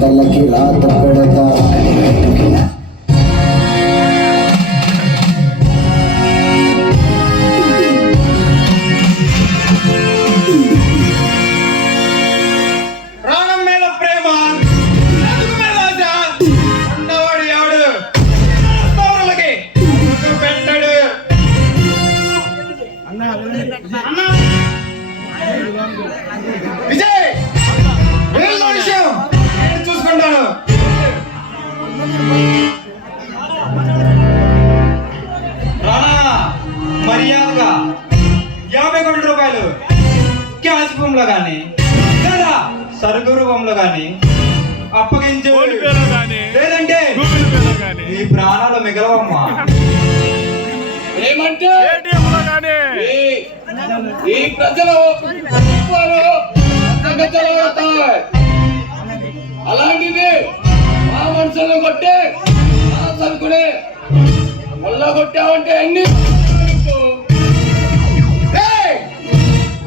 తలకి రాత పెడతా. విజయ్! చూసుకుంటాను రానా మర్యాదగా యాభై కోట్ల రూపాయలు క్యాష్ రూపంలో కానీ లేదా సరుకు రూపంలో కానీ అప్పగించు లేదంటే ఈ ప్రాణాలు మిగలవమ్మా ఏమంటే ఈ ప్రజలు కొట్టి అనుకునే సరుకుని మళ్ళా అన్ని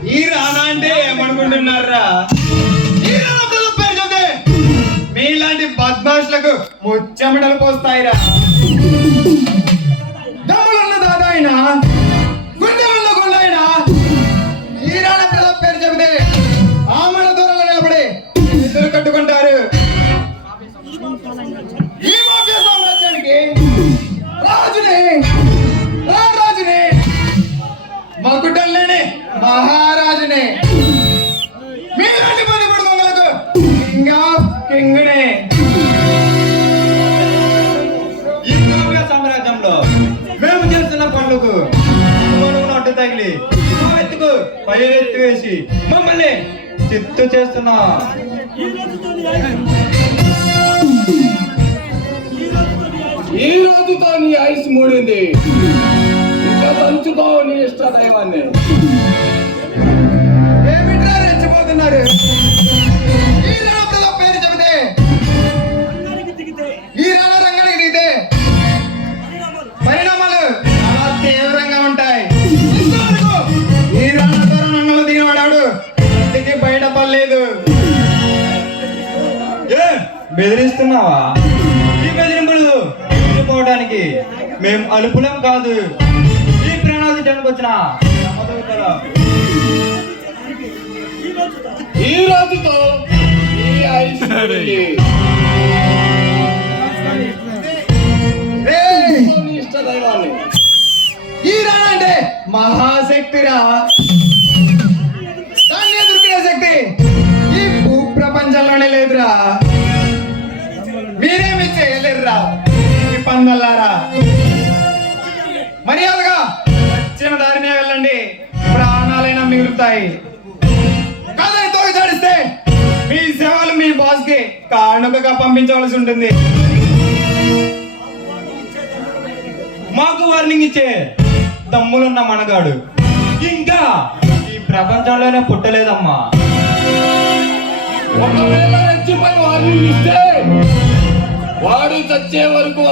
ఈ రానా అంటే ఏమనుకుంటున్నారా? ఈ మీలాంటి బద్మాషులకు ముచ్చమటలు పోస్తాయిరా. దమ్ములున్న దాదాయిన మహారాజుని. మీలాంటి పది మూడు దొంగలకు కింగ్ ఆఫ్ కింగ్నే ఈ మాఫియా సామ్రాజ్యంలో మేము చేస్తున్న పనులకు మనం అడ్డు తగిలి ఎత్తుకు పై ఎత్తు వేసి మమ్మల్ని చిత్తు చేస్తున్నా. ఈ రోజుతో నీ ఐస్ మూడింది. ఇంకా పంచుకో నీ ఇష్ట దైవాన్ని. రెచ్చిపోతున్నారు ఈ రాణా పేరు చెబితే ఈ రాణా రంగానికి దిగితే పరిణామాలు. చాలా తీవ్రంగా ఉంటాయి. ఈ రాణా ద్వారా రంగంలో ఇంటికి బయటపడలేదు ఏ బెదిరిస్తున్నావా? ఈ బెదిరింపులు పోవడానికి మేము అలుపులం కాదు. ఈ ప్రాణాలు జనకు వచ్చిన సమదూతలం. ఈ రోజుతో ఐస్! నీ ఇష్ట దైవాన్ని ఈ రాణా అంటే మహాశక్తిరా. దాన్ని ఎదుర్కొనే శక్తి ఈ భూ ప్రపంచంలోనే లేదురా మీరేమి చేయలేరురా ఈ పందల్లారా. మర్యాదగా వచ్చిన దారినే వెళ్ళండి. ప్రాణాలైనా మిగులుతాయి. మీ సేవలు మీ బాస్కి కానుకగా పంపించవలసి ఉంటుంది. మాకు వార్నింగ్ ఇచ్చే దమ్ములున్న మనగాడు. ఇంకా ఈ ప్రపంచంలోనే పుట్టలేదమ్మా. ఒకవేళ రెచ్చిపోయి వారిని ఇస్తే వాడు చచ్చే వరకు